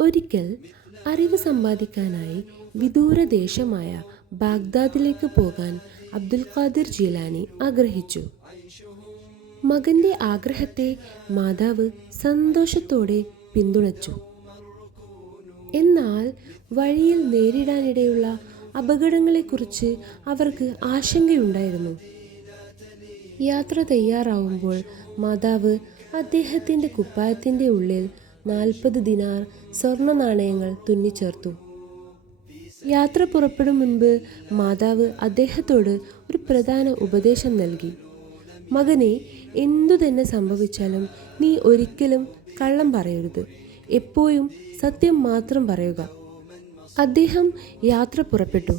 ഒരിക്കൽ അറിവ് സമ്പാദിക്കാനായി വിദൂര ദേശമായ ബാഗ്ദാദിലേക്ക് പോകാൻ അബ്ദുൽ ഖാദിർ ജീലാനി ആഗ്രഹിച്ചു. മകന്റെ ആഗ്രഹത്തെ മാതാവ് സന്തോഷത്തോടെ പിന്തുണച്ചു. എന്നാൽ വഴിയിൽ നേരിടാനിടയുള്ള അപകടങ്ങളെക്കുറിച്ച് അവർക്ക് ആശങ്കയുണ്ടായിരുന്നു. യാത്ര തയ്യാറാവുമ്പോൾ മാതാവ് അദ്ദേഹത്തിൻ്റെ കുപ്പായത്തിൻ്റെ ഉള്ളിൽ 40 ദിനാർ സ്വർണ്ണ നാണയങ്ങൾ തുന്നിച്ചേർത്തു. യാത്ര പുറപ്പെടും മുൻപ് മാതാവ് അദ്ദേഹത്തോട് ഒരു പ്രധാന ഉപദേശം നൽകി. മകനെ, എന്തു തന്നെ സംഭവിച്ചാലും നീ ഒരിക്കലും കള്ളം പറയരുത്. എപ്പോഴും സത്യം മാത്രം പറയുക. അദ്ദേഹം യാത്ര പുറപ്പെട്ടു.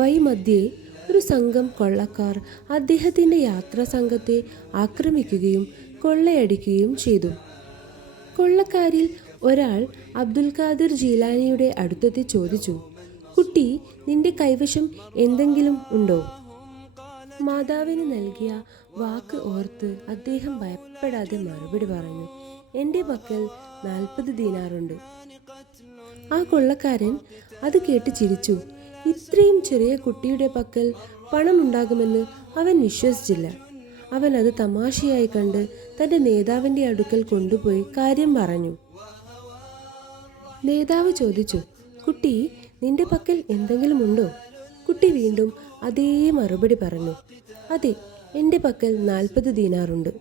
വഴിമധ്യേ ഒരു സംഘം കൊള്ളക്കാർ അദ്ദേഹത്തിൻ്റെ യാത്രാ സംഘത്തെ ആക്രമിക്കുകയും കൊള്ളയടിക്കുകയും ചെയ്തു. കൊള്ളക്കാരിൽ ഒരാൾ അബ്ദുൽ ഖാദിർ ജീലാനിയുടെ അടുത്തെത്തി ചോദിച്ചു, കുട്ടി, നിന്റെ കൈവശം എന്തെങ്കിലും ഉണ്ടോ? മാതാവിന് നൽകിയ വാക്ക് ഓർത്ത് അദ്ദേഹം ഭയപ്പെടാതെ മറുപടി പറഞ്ഞു, എൻ്റെ പക്കൽ 40 ദീനാറുണ്ട്. ആ കൊള്ളക്കാരൻ അത് കേട്ട് ചിരിച്ചു. ഇത്രയും ചെറിയ കുട്ടിയുടെ പക്കൽ പണമുണ്ടാകുമെന്ന് അവൻ വിശ്വസിച്ചില്ല. അവൻ അത് തമാശയായി കണ്ട് തൻ്റെ നേതാവിൻ്റെ അടുക്കൽ കൊണ്ടുപോയി കാര്യം പറഞ്ഞു. നേതാവ് ചോദിച്ചു, കുട്ടി, നിന്റെ പക്കൽ എന്തെങ്കിലും ഉണ്ടോ? കുട്ടി വീണ്ടും അതേ മറുപടി പറഞ്ഞു, അതെ, എൻ്റെ പക്കൽ 40 ദീനാറുണ്ട്.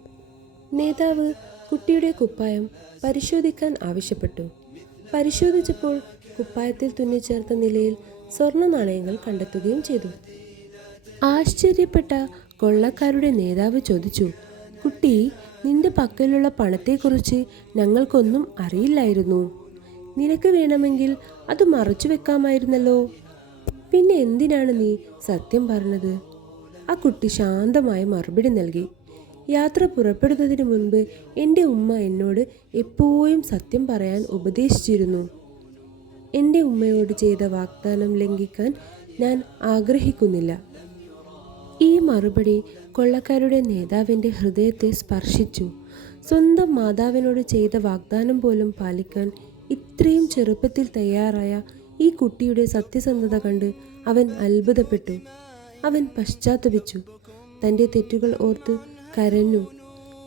നേതാവ് കുട്ടിയുടെ കുപ്പായം പരിശോധിക്കാൻ ആവശ്യപ്പെട്ടു. പരിശോധിച്ചപ്പോൾ കുപ്പായത്തിൽ തുന്നിച്ചേർത്ത നിലയിൽ സ്വർണ്ണ നാണയങ്ങൾ കണ്ടെത്തുകയും ചെയ്തു. ആശ്ചര്യപ്പെട്ട കൊള്ളക്കാരുടെ നേതാവ് ചോദിച്ചു, കുട്ടി, നിന്റെ പക്കലുള്ള പണത്തെക്കുറിച്ച് ഞങ്ങൾക്കൊന്നും അറിയില്ലായിരുന്നു. നിനക്ക് വേണമെങ്കിൽ അത് മറച്ചു വെക്കാമായിരുന്നല്ലോ. പിന്നെ എന്തിനാണ് നീ സത്യം പറഞ്ഞത്? ആ കുട്ടി ശാന്തമായി മറുപടി നൽകി, യാത്ര പുറപ്പെടുന്നതിന് മുൻപ് എൻ്റെ ഉമ്മ എന്നോട് എപ്പോഴും സത്യം പറയാൻ ഉപദേശിച്ചിരുന്നു. എൻ്റെ ഉമ്മയോട് ചെയ്ത വാഗ്ദാനം ലംഘിക്കാൻ ഞാൻ ആഗ്രഹിക്കുന്നില്ല. ഈ മറുപടി കൊള്ളക്കാരുടെ നേതാവിൻ്റെ ഹൃദയത്തെ സ്പർശിച്ചു. സ്വന്തം മാതാവിനോട് ചെയ്ത വാഗ്ദാനം പോലും പാലിക്കാൻ ഇത്രയും ചെറുപ്പത്തിൽ തയ്യാറായ ഈ കുട്ടിയുടെ സത്യസന്ധത കണ്ട് അവൻ അത്ഭുതപ്പെട്ടു. അവൻ പശ്ചാത്തപിച്ചു. തൻ്റെ തെറ്റുകൾ ഓർത്ത് കരഞ്ഞു.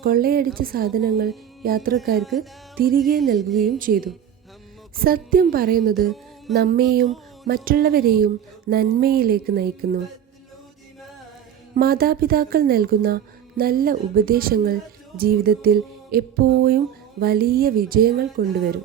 കൊള്ളയടിച്ച സാധനങ്ങൾ യാത്രക്കാർക്ക് തിരികെ നൽകുകയും ചെയ്തു. സത്യം പറയുന്നത് നമ്മെയും മറ്റുള്ളവരെയും നന്മയിലേക്ക് നയിക്കുന്നു. മാതാപിതാക്കൾ നൽകുന്ന നല്ല ഉപദേശങ്ങൾ ജീവിതത്തിൽ എപ്പോഴും വലിയ വിജയങ്ങൾ കൊണ്ടുവരും.